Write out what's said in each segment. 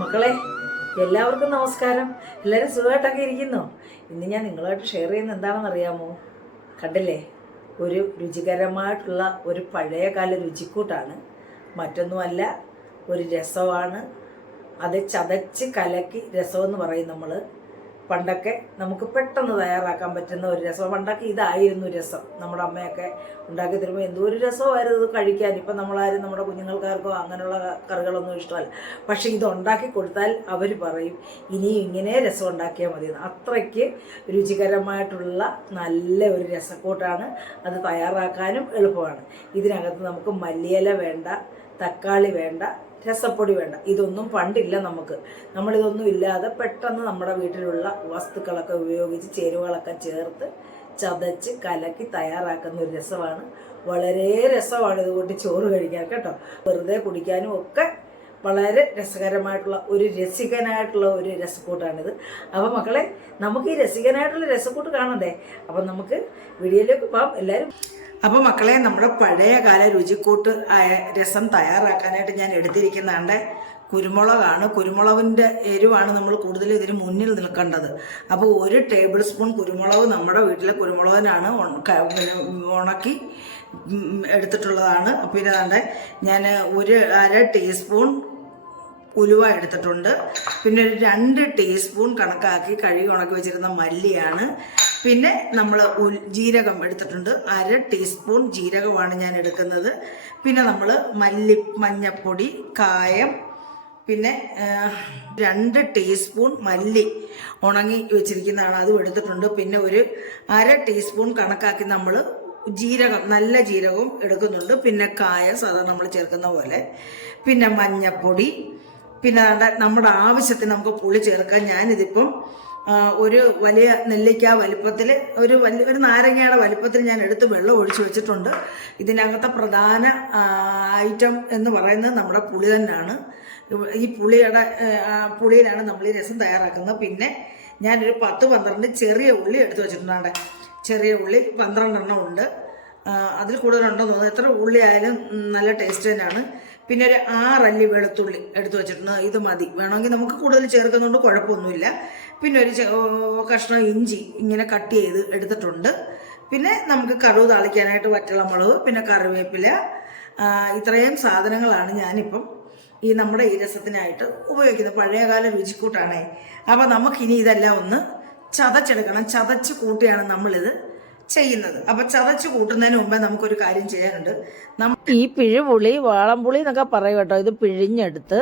മക്കളെ എല്ലാവർക്കും നമസ്കാരം. എല്ലാവരും സുഖമായിട്ടൊക്കെ ഇരിക്കുന്നു. ഇന്ന് ഞാൻ നിങ്ങളുമായിട്ട് ഷെയർ ചെയ്യുന്ന എന്താണെന്ന് അറിയാമോ? കണ്ടില്ലേ? ഒരു രുചികരമായിട്ടുള്ള ഒരു പഴയകാല രുചിക്കൂട്ടാണ്. മറ്റൊന്നുമല്ല ഒരു രസമാണ്. അത് ചതച്ച് കലക്കി രസമെന്ന് പറയും നമ്മൾ പണ്ടൊക്കെ നമുക്ക് പെട്ടെന്ന് തയ്യാറാക്കാൻ പറ്റുന്ന ഒരു രസം. പണ്ടൊക്കെ ഇതായിരുന്നു രസം. നമ്മുടെ അമ്മയൊക്കെ ഉണ്ടാക്കി തരുമ്പോൾ എന്തോ ഒരു രസമായിരുന്നു കഴിക്കാൻ. ഇപ്പം നമ്മളാരും നമ്മുടെ കുഞ്ഞുങ്ങൾക്കാർക്കോ അങ്ങനെയുള്ള കറികളൊന്നും ഇഷ്ടമല്ല. പക്ഷേ ഇത് ഉണ്ടാക്കി കൊടുത്താൽ അവർ പറയും ഇനിയും ഇങ്ങനെ രസം ഉണ്ടാക്കിയാൽ മതി. അത്രയ്ക്ക് രുചികരമായിട്ടുള്ള നല്ല ഒരു രസക്കൂട്ടാണ് അത് തയ്യാറാക്കാനും എളുപ്പമാണ്. ഇതിനകത്ത് നമുക്ക് മല്ലിയില വേണ്ട തക്കാളി വേണ്ട രസപ്പൊടി വേണ്ട. ഇതൊന്നും പണ്ടില്ല നമുക്ക്. നമ്മളിതൊന്നും ഇല്ലാതെ പെട്ടെന്ന് നമ്മുടെ വീട്ടിലുള്ള വസ്തുക്കളൊക്കെ ഉപയോഗിച്ച് ചേരുവകളൊക്കെ ചേർത്ത് ചതച്ച് കലക്കി തയ്യാറാക്കുന്ന ഒരു രസമാണ്. വളരെ രസമാണ് ഇതുകൊണ്ട് ചോറ് കഴിക്കാൻ കേട്ടോ. വെറുതെ കുടിക്കാനും ഒക്കെ വളരെ രസകരമായിട്ടുള്ള ഒരു രസികനായിട്ടുള്ള ഒരു രസക്കൂട്ടാണിത്. അപ്പോൾ മക്കളെ നമുക്ക് ഈ രസികനായിട്ടുള്ള രസക്കൂട്ട് കാണണ്ടേ? അപ്പം നമുക്ക് വീഡിയോയിലേക്ക് പോകാം. എല്ലാവരും അപ്പോൾ മക്കളെ നമ്മുടെ പഴയ കാല രുചിക്കൂട്ട് ആയ രസം തയ്യാറാക്കാനായിട്ട് ഞാൻ എടുത്തിരിക്കുന്നതാണ്ട് കുരുമുളകാണ്. കുരുമുളകിന്റെ എരിവാണ് നമ്മൾ കൂടുതൽ ഇതിന് മുന്നിൽ നിൽക്കേണ്ടത്. അപ്പോൾ ഒരു ടേബിൾ സ്പൂൺ കുരുമുളക് നമ്മുടെ വീട്ടിലെ കുരുമുളകിനാണ് ഉണക്കി എടുത്തിട്ടുള്ളതാണ്. പിന്നെ അതാണ്ട് ഞാൻ ഒരു അര ടീസ്പൂൺ ഉലുവ എടുത്തിട്ടുണ്ട്. പിന്നെ ഒരു രണ്ട് ടീസ്പൂൺ കണക്കാക്കി കഴുകി ഉണക്കി വെച്ചിരുന്ന മല്ലിയാണ് പിന്നെ നമ്മൾ ജീരകം എടുത്തിട്ടുണ്ട്. അര ടീസ്പൂൺ ജീരകമാണ് ഞാൻ എടുക്കുന്നത്. പിന്നെ നമ്മൾ മല്ലി മഞ്ഞപ്പൊടി കായം പിന്നെ രണ്ട് ടീസ്പൂൺ മല്ലി ഉണങ്ങി വെച്ചിരിക്കുന്നതാണ്. അതും എടുത്തിട്ടുണ്ട്. പിന്നെ ഒരു അര ടീസ്പൂൺ കണക്കാക്കി നമ്മൾ ജീരകം നല്ല ജീരകവും എടുക്കുന്നുണ്ട്. പിന്നെ കായ സാധാരണ നമ്മൾ ചേർക്കുന്ന പോലെ. പിന്നെ മഞ്ഞപ്പൊടി. പിന്നെ നമ്മുടെ ആവശ്യത്തിന് നമുക്ക് പുളി ചേർക്കാം. ഞാനിതിപ്പം ഒരു വലിയ നെല്ലിക്ക വലിപ്പത്തിൽ ഒരു വലിയ ഒരു നാരങ്ങയുടെ വലിപ്പത്തിൽ ഞാൻ എടുത്ത് വെള്ളം ഒഴിച്ചു വെച്ചിട്ടുണ്ട്. ഇതിനകത്തെ പ്രധാന ഐറ്റം എന്ന് പറയുന്നത് നമ്മുടെ പുളി തന്നെയാണ്. ഈ പുളിയുടെ പുളിയിലാണ് നമ്മൾ ഈ രസം തയ്യാറാക്കുന്നത്. പിന്നെ ഞാനൊരു പത്ത് പന്ത്രണ്ട് ചെറിയ ഉള്ളി എടുത്തു വെച്ചിട്ടുണ്ട് ചെറിയ ഉള്ളി പന്ത്രണ്ടെണ്ണം ഉണ്ട്. അതിൽ കൂടുതലുണ്ടോ തോന്നുന്നു. എത്ര ഉള്ളി ആയാലും നല്ല ടേസ്റ്റ് തന്നെയാണ്. പിന്നെ ഒരു ആറല്ലി വെളുത്തുള്ളി എടുത്തു വെച്ചിട്ടുണ്ട്. ഇത് മതി. വേണമെങ്കിൽ നമുക്ക് കൂടുതൽ ചേർക്കുന്നുണ്ട് കുഴപ്പമൊന്നുമില്ല. പിന്നെ ഒരു കഷ്ണം ഇഞ്ചി ഇങ്ങനെ കട്ട് ചെയ്ത് എടുത്തിട്ടുണ്ട്. പിന്നെ നമുക്ക് കടുവ് താളിക്കാനായിട്ട് വറ്റളമുളക് പിന്നെ കറിവേപ്പില ഇത്രയും സാധനങ്ങളാണ് ഞാനിപ്പം ഈ നമ്മുടെ ഈ രസത്തിനായിട്ട് ഉപയോഗിക്കുന്നത്. പഴയകാല രുചിക്കൂട്ടാണേ. അപ്പം നമുക്കിനി ഇതെല്ലാം ഒന്ന് ചതച്ചെടുക്കണം. ചതച്ച് കൂട്ടിയാണ് നമ്മളിത് ചെയ്യുന്നത്. അപ്പൊ ചതച്ച് കൂട്ടുന്നതിന് മുമ്പേ നമുക്കൊരു കാര്യം ചെയ്യാനുണ്ട്. നമ്മ ഈ പിഴുപുളി വാളംപുളി എന്നൊക്കെ പറയും കേട്ടോ. ഇത് പിഴിഞ്ഞെടുത്ത്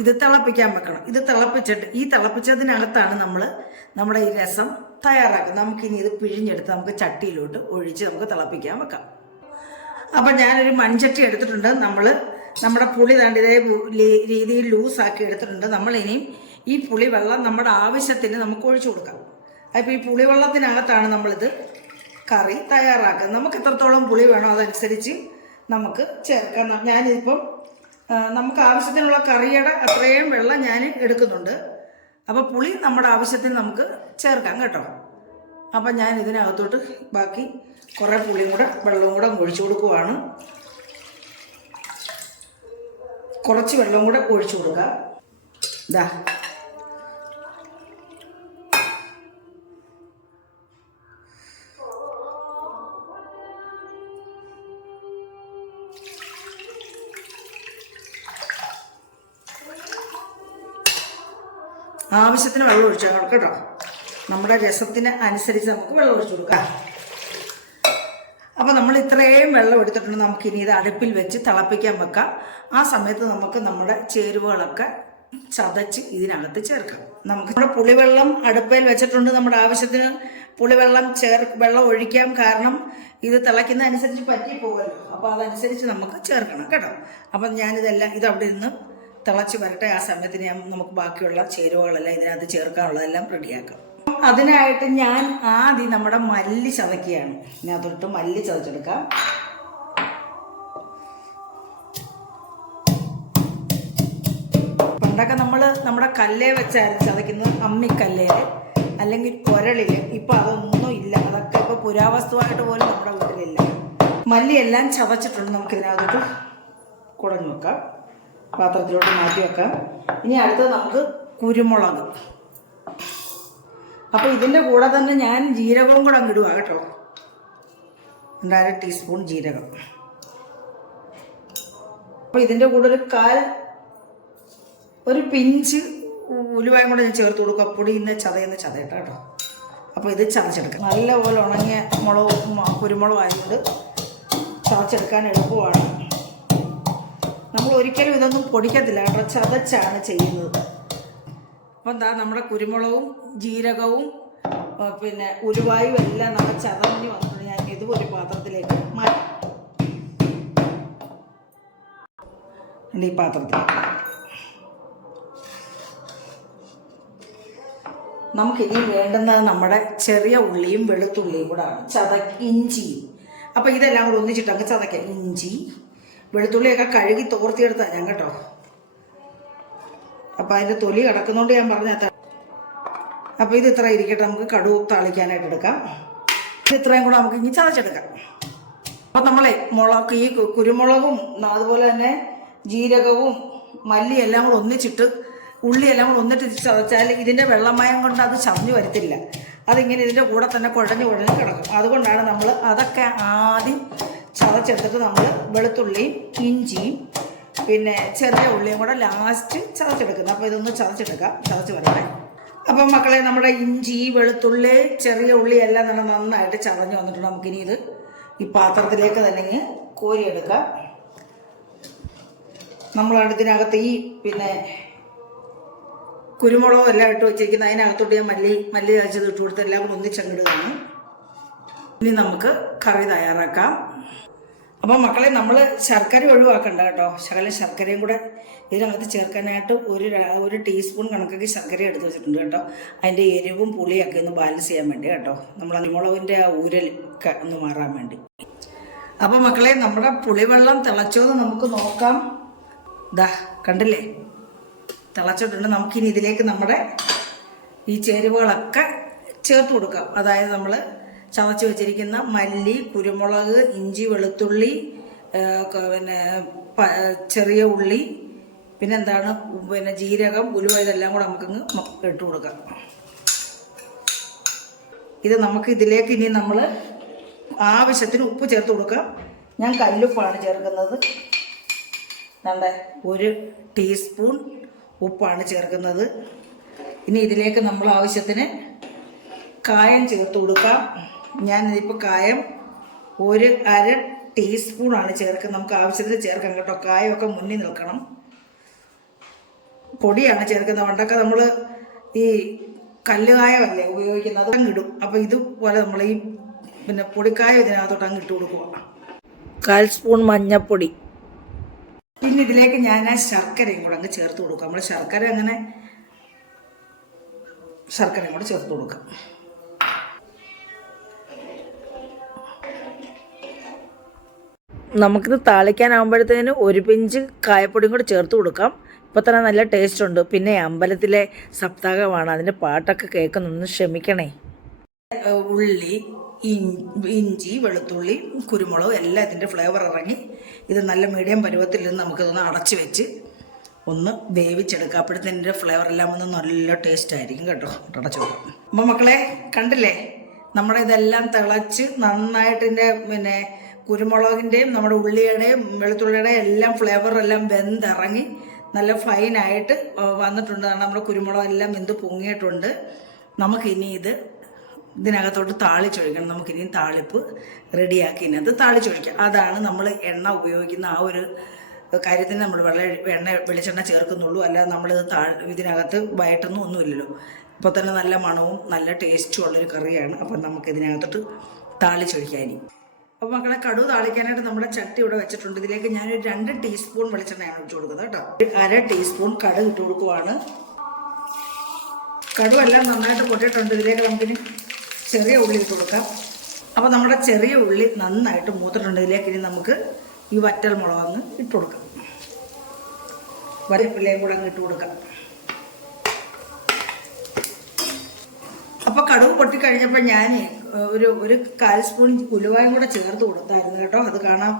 ഇത് തിളപ്പിക്കാൻ വെക്കണം. ഇത് തിളപ്പിച്ചിട്ട് ഈ തിളപ്പിച്ചതിനകത്താണ് നമ്മൾ നമ്മുടെ ഈ രസം തയ്യാറാക്കുക നമുക്കിനി ഇത് പിഴിഞ്ഞെടുത്ത് നമുക്ക് ചട്ടിയിലോട്ട് ഒഴിച്ച് നമുക്ക് തിളപ്പിക്കാൻ വെക്കാം. അപ്പം ഞാനൊരു മൺചട്ടി എടുത്തിട്ടുണ്ട്. നമ്മൾ നമ്മുടെ പുളി തണ്ട് ഇതേ രീതിയിൽ ലൂസാക്കി എടുത്തിട്ടുണ്ട്. നമ്മൾ ഇനിയും ഈ പുളിവെള്ളം നമ്മുടെ ആവശ്യത്തിന് നമുക്ക് ഒഴിച്ചു കൊടുക്കാം. അപ്പോൾ ഈ പുളിവെള്ളത്തിനകത്താണ് നമ്മളിത് കറി തയ്യാറാക്കുക നമുക്ക് എത്രത്തോളം പുളി വേണോ അതനുസരിച്ച് നമുക്ക് ചേർക്കാം. ഞാനിപ്പം നമുക്ക് ആവശ്യത്തിനുള്ള കറിയുടെ അത്രയും വെള്ളം ഞാൻ എടുക്കുന്നുണ്ട്. അപ്പോൾ പുളി നമ്മുടെ ആവശ്യത്തിന് നമുക്ക് ചേർക്കാം കേട്ടോ. അപ്പം ഞാൻ ഇതിനകത്തോട്ട് ബാക്കി കുറേ പുളിയും കൂടെ വെള്ളവും കൂടെ ഒഴിച്ചു കൊടുക്കുവാണ്. കുറച്ച് വെള്ളം കൂടെ ഒഴിച്ചു കൊടുക്കുക ഇതാ ആവശ്യത്തിന് വെള്ളം ഒഴിച്ചാൽ കേട്ടോ. നമ്മുടെ രസത്തിന് അനുസരിച്ച് നമുക്ക് വെള്ളം ഒഴിച്ചു കൊടുക്കാം. അപ്പോൾ നമ്മൾ ഇത്രയും വെള്ളം എടുത്തിട്ടുണ്ട്. നമുക്ക് ഇനി ഇത് അടുപ്പിൽ വെച്ച് തിളപ്പിക്കാൻ വെക്കാം. ആ സമയത്ത് നമുക്ക് നമ്മുടെ ചേരുവകളൊക്കെ ചതച്ച് ഇതിനകത്ത് ചേർക്കാം. നമുക്ക് നമ്മുടെ പുളിവെള്ളം അടുപ്പയിൽ വെച്ചിട്ടുണ്ട്. നമ്മുടെ ആവശ്യത്തിന് പുളിവെള്ളം ചേർ വെള്ളം ഒഴിക്കാം. കാരണം ഇത് തിളയ്ക്കുന്ന അനുസരിച്ച് പറ്റി പോകുമല്ലോ അപ്പോൾ അതനുസരിച്ച് നമുക്ക് ചേർക്കണം കേട്ടോ. അപ്പം ഞാനിതെല്ലാം ഇത് അവിടെ നിന്ന് തിളച്ച് വരട്ടെ ആ സമയത്തിന് ഞാൻ നമുക്ക് ബാക്കിയുള്ള ചേരുവകളെല്ലാം ഇതിനകത്ത് ചേർക്കാനുള്ളതെല്ലാം റെഡിയാക്കാം. അതിനായിട്ട് ഞാൻ ആദ്യം നമ്മുടെ മല്ലി ചതക്കുകയാണ് അതൊട്ട് മല്ലി ചതച്ചെടുക്കാം. പണ്ടൊക്കെ നമ്മൾ നമ്മുടെ കല്ലേ വെച്ചായിരുന്നു ചതയ്ക്കുന്നത് അമ്മിക്കല്ലേൽ അല്ലെങ്കിൽ കുരളിൽ ഇപ്പം അതൊന്നും ഇല്ല. അതൊക്കെ ഇപ്പോൾ പുരാവസ്തുവായിട്ട് പോലും നമ്മുടെ വീട്ടിലില്ല. മല്ലിയെല്ലാം ചതച്ചിട്ടുണ്ട്. നമുക്കിതിനകത്തോട്ട് കുടഞ്ഞു വെക്കാം. പാത്രത്തിലോട്ട് മാറ്റി വെക്കാം. ഇനി അടുത്തത് നമുക്ക് കുരുമുളക്. അപ്പോൾ ഇതിന്റെ കൂടെ തന്നെ ഞാൻ ജീരകവും കൂടെ അങ്ങ് ഇടുക കേട്ടോ. രണ്ടര ടീസ്പൂൺ ജീരകം. അപ്പോൾ ഇതിന്റെ കൂടെ ഒരു കാൽ ഒരു പിഞ്ച് ഉലുവായും കൂടെ ഞാൻ ചേർത്ത് കൊടുക്കുക പൊടി ഇന്ന് ചതയെന്ന് ചതയിട്ട കേട്ടോ. അപ്പോൾ ഇത് ചതച്ചെടുക്കാം. നല്ലപോലെ ഉണങ്ങിയ മുളകും കുരുമുളകും ആയതുകൊണ്ട് ചതച്ചെടുക്കാൻ എളുപ്പമാണ്. നമ്മൾ ഒരിക്കലും ഇതൊന്നും പൊടിക്കത്തില്ല. കേട്ടോ. ചതച്ചാണ് ചെയ്യുന്നത്. അപ്പം എന്താ നമ്മുടെ കുരുമുളകും ജീരകവും പിന്നെ ഉരുവായും എല്ലാം നമ്മൾ ചതഞ്ഞ് വന്നിട്ട് ഞാൻ ഇത് ഒരു പാത്രത്തിലേക്ക് മാറ്റാം. എന്റെ ഈ പാത്രത്തിലേക്ക്. നമുക്കിനി വേണ്ടുന്നത് നമ്മുടെ ചെറിയ ഉള്ളിയും വെളുത്തുള്ളിയും കൂടാണ് ചത ഇഞ്ചിയും. അപ്പോൾ ഇതെല്ലാം കൂടെ ഒന്നിച്ചിട്ട് അങ്ങ് ഇഞ്ചി വെളുത്തുള്ളിയൊക്കെ കഴുകി തോർത്തിയെടുത്താണ് ഞാൻ കേട്ടോ. അപ്പൊ അതിന്റെ തൊലി കിടക്കുന്നതുകൊണ്ട് ഞാൻ പറഞ്ഞ അപ്പോൾ ഇത് ഇത്ര ഇരിക്കട്ടെ നമുക്ക് കടു താളിക്കാനായിട്ട് എടുക്കാം. ഇത് ഇത്രയും കൂടെ നമുക്ക് ഇനി ചതച്ചെടുക്കാം. അപ്പം നമ്മളെ മുളക് ഈ കുരുമുളകും അതുപോലെ തന്നെ ജീരകവും മല്ലി എല്ലാം കൂടെ ഒന്നിച്ചിട്ട് ഉള്ളി എല്ലാം കൂടെ ഒന്നിട്ട് ചതച്ചാൽ ഇതിന്റെ വെള്ളമയം കൊണ്ട് അത് ചതഞ്ഞു വരത്തില്ല. അതിങ്ങനെ ഇതിന്റെ കൂടെ തന്നെ കുഴഞ്ഞു കുഴഞ്ഞ് കിടക്കും. അതുകൊണ്ടാണ് നമ്മൾ അതൊക്കെ ആദ്യം ചതച്ചെടുത്തിട്ട് നമ്മൾ വെളുത്തുള്ളിയും ഇഞ്ചിയും പിന്നെ ചെറിയ ഉള്ളിയും കൂടെ ലാസ്റ്റ് ചതച്ചെടുക്കുന്നത്. അപ്പോൾ ഇതൊന്ന് ചതച്ചെടുക്കാം. ചതച്ച് വരട്ടെ. അപ്പം മക്കളെ നമ്മുടെ ഇഞ്ചി വെളുത്തുള്ളി ചെറിയ ഉള്ളി എല്ലാം നല്ല നന്നായിട്ട് ചതഞ്ഞ് വന്നിട്ടുണ്ട്. നമുക്കിനി ഇത് ഈ പാത്രത്തിലേക്ക് തന്നെ കോരി കോരിയെടുക്കാം. നമ്മളാണ് ഇതിനകത്ത് ഈ പിന്നെ കുരുമുളകും എല്ലാം ഇട്ട് വെച്ചിരിക്കുന്ന അതിനകത്തോട്ട് ഞാൻ മല്ലി മല്ലി കാച്ചത് ഇട്ട് കൊടുത്ത് എല്ലാം കൂടെ ഒന്നിച്ചങ്ങിടുകയാണ് ഇനി നമുക്ക് കറി തയ്യാറാക്കാം. അപ്പം മക്കളെ നമ്മൾ ശർക്കര ഒഴിവാക്കണ്ട കേട്ടോ. ശകലം ശർക്കരയും കൂടെ ഇതിനകത്ത് ചേർക്കാനായിട്ട് ഒരു ഒരു ടീസ്പൂൺ കണക്കൊക്കെ ശർക്കര എടുത്ത് വെച്ചിട്ടുണ്ട് കേട്ടോ. അതിന്റെ എരിവും പുളിയൊക്കെ ഒന്ന് ബാലൻസ് ചെയ്യാൻ വേണ്ടി കേട്ടോ. നമ്മൾ മുളകിന്റെ ആ ഊരൽ ഒന്ന് മാറാൻ വേണ്ടി. അപ്പോൾ മക്കളെ നമ്മുടെ പുളിവെള്ളം തിളച്ചോന്ന് നമുക്ക് നോക്കാം. ദാ കണ്ടില്ലേ? തിളച്ചിട്ടുണ്ട്. നമുക്കിനി ഇതിലേക്ക് നമ്മുടെ ഈ ചേരുവകളൊക്കെ ചേർത്ത് കൊടുക്കാം. അതായത് നമ്മൾ ചതച്ച് വെച്ചിരിക്കുന്ന മല്ലി കുരുമുളക് ഇഞ്ചി വെളുത്തുള്ളി പിന്നെ ചെറിയ ഉള്ളി പിന്നെ എന്താണ് പിന്നെ ജീരകം ഉലുവ ഇതെല്ലാം കൂടെ നമുക്കങ്ങ് ഇട്ട് കൊടുക്കാം. ഇത് നമുക്ക് ഇതിലേക്ക് ഇനി നമ്മൾ ആവശ്യത്തിന് ഉപ്പ് ചേർത്ത് കൊടുക്കാം. ഞാൻ കല്ലുപ്പാണ് ചേർക്കുന്നത്. നല്ല ഒരു ടീസ്പൂൺ ഉപ്പാണ് ചേർക്കുന്നത്. ഇനി ഇതിലേക്ക് നമ്മൾ ആവശ്യത്തിന് കായം ചേർത്ത് കൊടുക്കാം. ഞാൻ ഇതിപ്പോൾ കായം ഒരു അര ടീസ്പൂണാണ് ചേർക്കുന്നത്. നമുക്ക് ആവശ്യത്തിന് ചേർക്കാം കേട്ടോ. കായമൊക്കെ മുന്നിൽ നിൽക്കണം. പൊടിയാണ് ചേർക്കുന്നത്. പണ്ടൊക്കെ നമ്മൾ ഈ കല്ലുകായമല്ലേ ഉപയോഗിക്കുന്നത്? അതങ്ങ് ഇടും. അപ്പോൾ ഇതുപോലെ നമ്മൾ ഈ പിന്നെ പൊടിക്കായം ഇതിനകത്തോട്ട് അങ്ങ് ഇട്ട് കൊടുക്കുക. കാൽ സ്പൂൺ മഞ്ഞപ്പൊടി. പിന്നെ ഇതിലേക്ക് ഞാൻ ആ ശർക്കരയും കൂടെ അങ്ങ് ചേർത്ത് കൊടുക്കുക നമ്മൾ ശർക്കര അങ്ങനെ ശർക്കരയും കൂടെ ചേർത്ത് കൊടുക്കാം. നമുക്കിത് താളിക്കാനാകുമ്പോഴത്തേന് ഒരു പിഞ്ച് കായപ്പൊടിയും കൂടെ ചേർത്ത് കൊടുക്കാം. ഇപ്പോൾ തന്നെ നല്ല ടേസ്റ്റ് ഉണ്ട്. പിന്നെ അമ്പലത്തിലെ സപ്താഹമാണ്. അതിന്റെ പാട്ടൊക്കെ കേൾക്കുന്നൊന്ന് ക്ഷമിക്കണേ. ഉള്ളി ഇഞ്ചി വെളുത്തുള്ളി കുരുമുളക് എല്ലാം ഇതിന്റെ ഫ്ലേവർ ഇറങ്ങി. ഇത് നല്ല മീഡിയം പരുവത്തിൽ നിന്ന് നമുക്കിതൊന്ന് അടച്ച് വെച്ച് ഒന്ന് വേവിച്ചെടുക്കുക അപ്പോഴത്തേന്റെ ഫ്ലേവർ എല്ലാം ഒന്ന് നല്ല ടേസ്റ്റ് ആയിരിക്കും കേട്ടോ. അടച്ചു വെക്കാം. അപ്പോൾ മക്കളെ കണ്ടില്ലേ? നമ്മുടെ ഇതെല്ലാം തിളച്ച് നന്നായിട്ടിന്റെ പിന്നെ കുരുമുളകിന്റെയും നമ്മുടെ ഉള്ളിയുടെയും വെളുത്തുള്ളിയുടെയും എല്ലാം ഫ്ലേവർ എല്ലാം വെന്തിറങ്ങി നല്ല ഫൈനായിട്ട് വന്നിട്ടുണ്ട്. നമ്മുടെ കുരുമുളക് എല്ലാം വെന്ത് പൊങ്ങിയിട്ടുണ്ട്. നമുക്കിനി ഇത് ഇതിനകത്തോട്ട് താളിച്ചൊഴിക്കണം. നമുക്കിനി താളിപ്പ് റെഡിയാക്കി ഇനി ഇതിനകത്ത് താളിച്ചൊഴിക്കാം. അതാണ് നമ്മൾ എണ്ണ ഉപയോഗിക്കുന്ന ആ ഒരു കാര്യത്തിന് നമ്മൾ വെള്ള എണ്ണ വെളിച്ചെണ്ണ ചേർക്കുന്നുള്ളൂ. അല്ലാതെ നമ്മളിത് താ ഇതിനകത്ത് വയറ്റൊന്നും ഒന്നുമില്ലല്ലോ. ഇപ്പോൾ തന്നെ നല്ല മണവും നല്ല ടേസ്റ്റും ഉള്ളൊരു കറിയാണ്. അപ്പം നമുക്കിതിനകത്തോട്ട് താളിച്ചൊഴിക്കാൻ അപ്പോൾ മക്കളെ കടു താളിക്കാനായിട്ട് നമ്മുടെ ചട്ടി ഇവിടെ വെച്ചിട്ടുണ്ട്. ഇതിലേക്ക് ഞാനൊരു രണ്ട് ടീസ്പൂൺ വെളിച്ചെണ്ണയാണ് ഒഴിച്ചു കൊടുക്കുന്നത് കേട്ടോ. അര ടീസ്പൂൺ കടു ഇട്ട് കൊടുക്കുവാണ്. കടുവെല്ലാം നന്നായിട്ട് പൊട്ടിയിട്ടുണ്ട്. ഇതിലേക്ക് നമുക്കിനി ചെറിയ ഉള്ളി ഇട്ട് കൊടുക്കാം. അപ്പോൾ നമ്മുടെ ചെറിയ ഉള്ളി നന്നായിട്ട് മൂത്തിട്ടുണ്ട്. ഇതിലേക്ക് ഇനി നമുക്ക് ഈ വറ്റൽ മുളക് അങ്ങ് ഇട്ട് കൊടുക്കാം. വരപ്പിലയും കൂടെ അങ്ങ് ഇട്ട് കൊടുക്കാം. അപ്പോൾ കടുവ് പൊട്ടിക്കഴിഞ്ഞപ്പോൾ ഞാൻ ഒരു ഒരു കാൽ സ്പൂൺ ഉലുവായും കൂടെ ചേർത്ത് കൊടുത്തായിരുന്നു കേട്ടോ. അത് കാണാൻ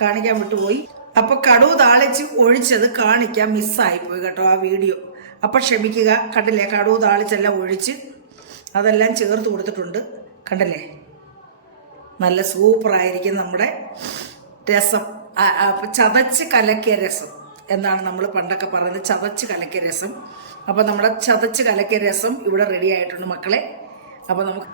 കാണിക്കാൻ വിട്ടുപോയി. അപ്പൊ കടുവ് താളിച്ച് ഒഴിച്ചത് കാണിക്കാൻ മിസ്സായിപ്പോയി കേട്ടോ ആ വീഡിയോ. അപ്പൊ ക്ഷമിക്കുക കണ്ടില്ലേ? കടുവ് താളിച്ചെല്ലാം ഒഴിച്ച് അതെല്ലാം ചേർത്ത് കൊടുത്തിട്ടുണ്ട്. കണ്ടല്ലേ? നല്ല സൂപ്പറായിരിക്കും നമ്മുടെ രസം. ചതച്ച് കലക്കിയ രസം എന്നാണ് നമ്മൾ പണ്ടൊക്കെ പറയുന്നത്. ചതച്ച് കലക്കിയ രസം. അപ്പോൾ നമ്മുടെ ചതച്ച് കലക്കിയ രസം ഇവിടെ റെഡി ആയിട്ടുണ്ട് മക്കളെ. അപ്പോൾ നമുക്ക്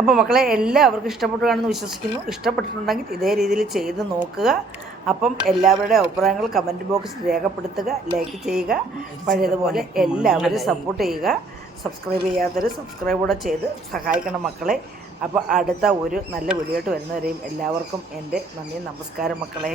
അപ്പോൾ മക്കളെ എല്ലാവർക്കും ഇഷ്ടപ്പെട്ടു കാണുമെന്ന് വിശ്വസിക്കുന്നു. ഇഷ്ടപ്പെട്ടിട്ടുണ്ടെങ്കിൽ ഇതേ രീതിയിൽ ചെയ്ത് നോക്കുക. അപ്പം എല്ലാവരുടെ അഭിപ്രായങ്ങൾ കമന്റ് ബോക്സിൽ രേഖപ്പെടുത്തുക ലൈക്ക് ചെയ്യുക. പഴയതുപോലെ എല്ലാവരും സപ്പോർട്ട് ചെയ്യുക. സബ്സ്ക്രൈബ് ചെയ്യാത്തവർ സബ്സ്ക്രൈബ് കൂടെ ചെയ്ത് സഹായിക്കണം മക്കളെ. അപ്പോൾ അടുത്ത ഒരു നല്ല വീഡിയോ ആയിട്ട് വരുന്നവരെയും എല്ലാവർക്കും എന്റെ നന്ദി നമസ്കാരം മക്കളെ.